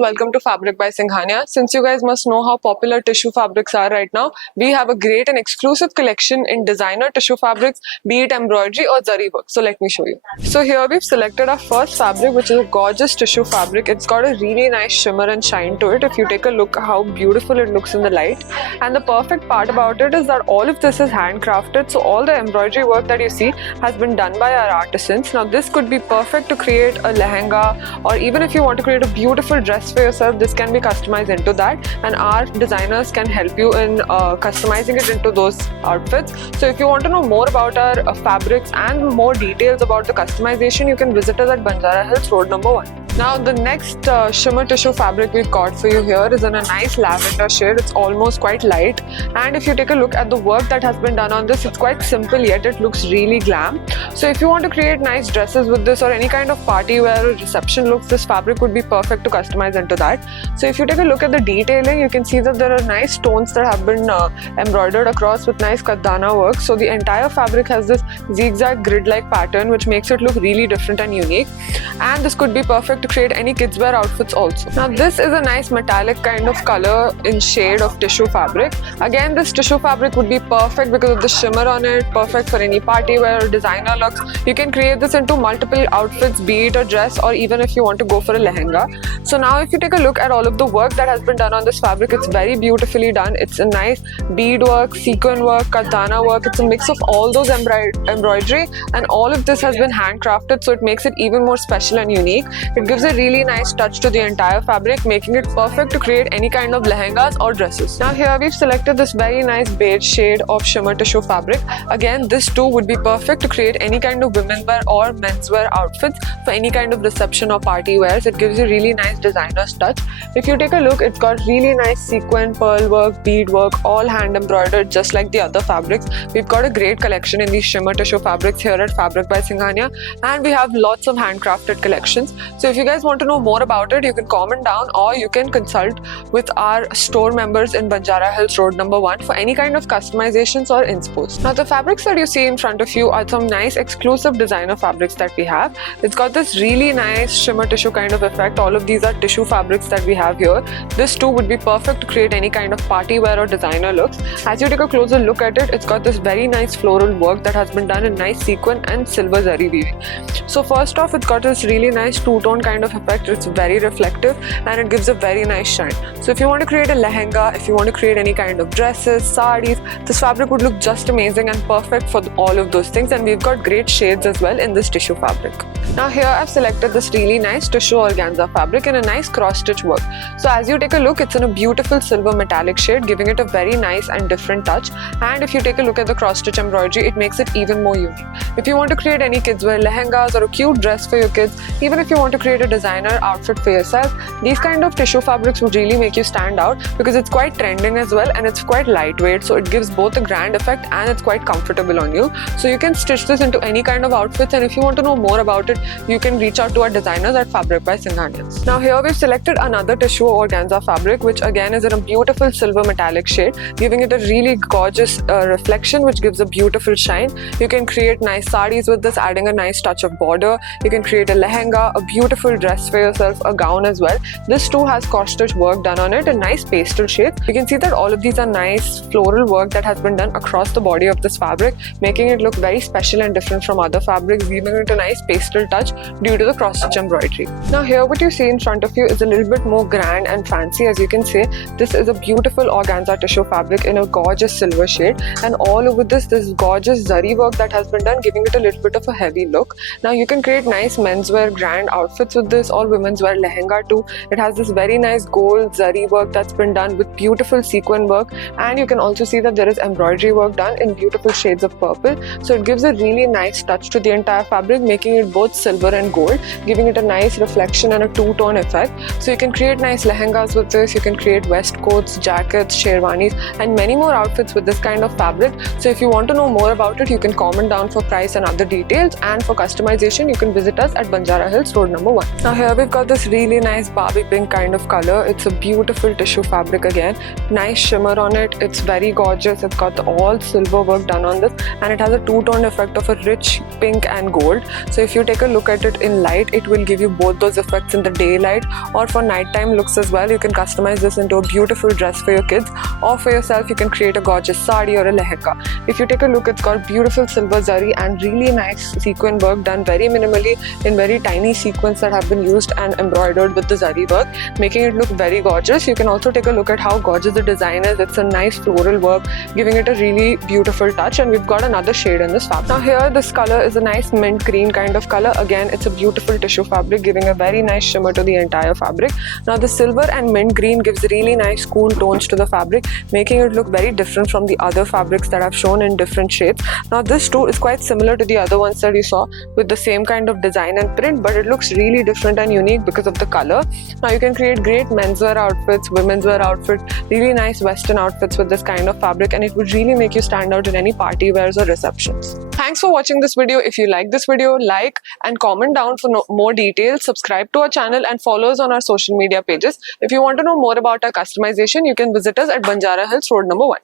welcome to Fabric by Singhania. Since you guys must know how popular tissue fabrics are right now, we have a great and exclusive collection in designer tissue fabrics, be it embroidery or zari work. So let me show you. So here we've selected our first fabric, which is a gorgeous tissue fabric. It's got a really nice shimmer and shine to it. If you take a look how beautiful it looks in the light. And the perfect part about it is that all of this is handcrafted. So all the embroidery work that you see has been done by our artisans. Now this could be perfect to create a lehenga, or even if you want to create a beautiful dress for yourself, this can be customized into that, and our designers can help you in customizing it into those outfits. So if you want to know more about our fabrics and more details about the customization, you can visit us at Banjara Hills Road number 1. Now the next shimmer tissue fabric we've got for you here is in a nice lavender shade. It's almost quite light, and if you take a look at the work that has been done on this, it's quite simple yet it looks really glam. So if you want to create nice dresses with this or any kind of party wear or reception looks, this fabric would be perfect to customize into that. So if you take a look at the detailing, you can see that there are nice stones that have been embroidered across with nice kaddana work. So the entire fabric has this zigzag grid-like pattern which makes it look really different and unique, and this could be perfect to create any kids wear outfits also. Now this is a nice metallic kind of color in shade of tissue fabric. Again, this tissue fabric would be perfect because of the shimmer on it, perfect for any party wear or designer looks. You can create this into multiple outfits, be it a dress or even if you want to go for a lehenga. So now if you take a look at all of the work that has been done on this fabric, it's very beautifully done. It's a nice bead work, sequin work, kaddana work. It's a mix of all those embroidery, and all of this has been handcrafted, so it makes it even more special and unique. It gives a really nice touch to the entire fabric, making it perfect to create any kind of lehengas or dresses. Now here we've selected this very nice beige shade of shimmer tissue fabric. Again, this too would be perfect to create any kind of women's wear or men's wear outfits for any kind of reception or party wears. It gives a really nice designer's touch. If you take a look, it's got really nice sequin, pearl work, bead work, all hand embroidered just like the other fabrics. We've got a great collection in these shimmer tissue fabrics here at Fabric by Singhania, and we have lots of handcrafted collections. So if you guys want to know more about it, you can comment down or you can consult with our store members in Banjara Hills Road number 1 for any kind of customizations or inspos. Now the fabrics that you see in front of you are some nice exclusive designer fabrics that we have. It's got this really nice shimmer tissue kind of effect. All of these are tissue fabrics that we have here. This too would be perfect to create any kind of party wear or designer looks. As you take a closer look at it, it's got this very nice floral work that has been done in nice sequin and silver zari weaving. So first off, it's got this really nice two-tone kind of effect. It's very reflective and it gives a very nice shine. So if you want to create a lehenga, if you want to create any kind of dresses, sarees, this fabric would look just amazing and perfect for all of those things, and we've got great shades as well in this tissue fabric. Now here I've selected this really nice tissue organza fabric in a nice cross-stitch work. So as you take a look, it's in a beautiful silver metallic shade, giving it a very nice and different touch. And if you take a look at the cross-stitch embroidery, it makes it even more unique. If you want to create any kids wear lehengas or a cute dress for your kids, even if you want to create a designer outfit for yourself, these kind of tissue fabrics would really make you stand out because it's quite trending as well, and it's quite lightweight, so it gives both a grand effect and it's quite comfortable on you. So you can stitch this into any kind of outfits, and if you want to know more about it, you can reach out to our designers at Fabric by Singhania. Now here we've selected another tissue organza fabric, which again is in a beautiful silver metallic shade, giving it a really gorgeous reflection which gives a beautiful shine. You can create nice sarees with this, adding a nice touch of border. You can create a lehenga, a beautiful dress for yourself, a gown as well. This too has cross-stitch work done on it in nice pastel shades. You can see that all of these are nice floral work that has been done across the body of this fabric, making it look very special and different from other fabrics, giving it a nice pastel touch due to the cross-stitch embroidery. Now here what you see in front of you is a little bit more grand and fancy. As you can see, this is a beautiful organza tissue fabric in a gorgeous silver shade, and all over this gorgeous zari work that has been done, giving it a little bit of a heavy look. Now you can create nice menswear grand outfits with this, or women's wear lehenga too. It has this very nice gold zari work that's been done with beautiful sequin work, and you can also see that there is embroidery work done in beautiful shades of purple. So it gives a really nice touch to the entire fabric, making it both silver and gold, giving it a nice reflection and a two-tone effect. So you can create nice lehengas with this, you can create waistcoats, jackets, sherwanis, and many more outfits with this kind of fabric. So if you want to know more about it, you can comment down for price and other details, and for customization you can visit us at Banjara Hills Road number 1. Now here we've got this really nice Barbie pink kind of color. It's a beautiful tissue fabric again, nice shimmer on it. It's very gorgeous. It's got all silver work done on this, and it has a two-tone effect of a rich pink and gold. So if you take a look at it in light, it will give you both those effects in the daylight or for nighttime looks as well. You can customize this into a beautiful dress for your kids, or for yourself you can create a gorgeous sari or a lehenga. If you take a look, it's got beautiful silver zari and really nice sequin work done very minimally in very tiny sequins that have been used and embroidered with the zari work, making it look very gorgeous. You can also take a look at how gorgeous the design is. It's a nice floral work, giving it a really beautiful touch, and we've got another shade in this fabric. Now here this color is a nice mint green kind of color. Again, it's a beautiful tissue fabric, giving a very nice shimmer to the entire fabric. Now the silver and mint green gives really nice cool tones to the fabric, making it look very different from the other fabrics that I've shown in different shades. Now this too is quite similar to the other ones that you saw with the same kind of design and print, but it looks really different and unique because of the color. Now you can create great menswear outfits, women's wear outfits, really nice western outfits with this kind of fabric, and it would really make you stand out in any party wears or receptions. Thanks for watching this video. If you like this video, like and comment down for more details. Subscribe to our channel and follow us on our social media pages. If you want to know more about our customization, you can visit us at Banjara Hills Road number 1.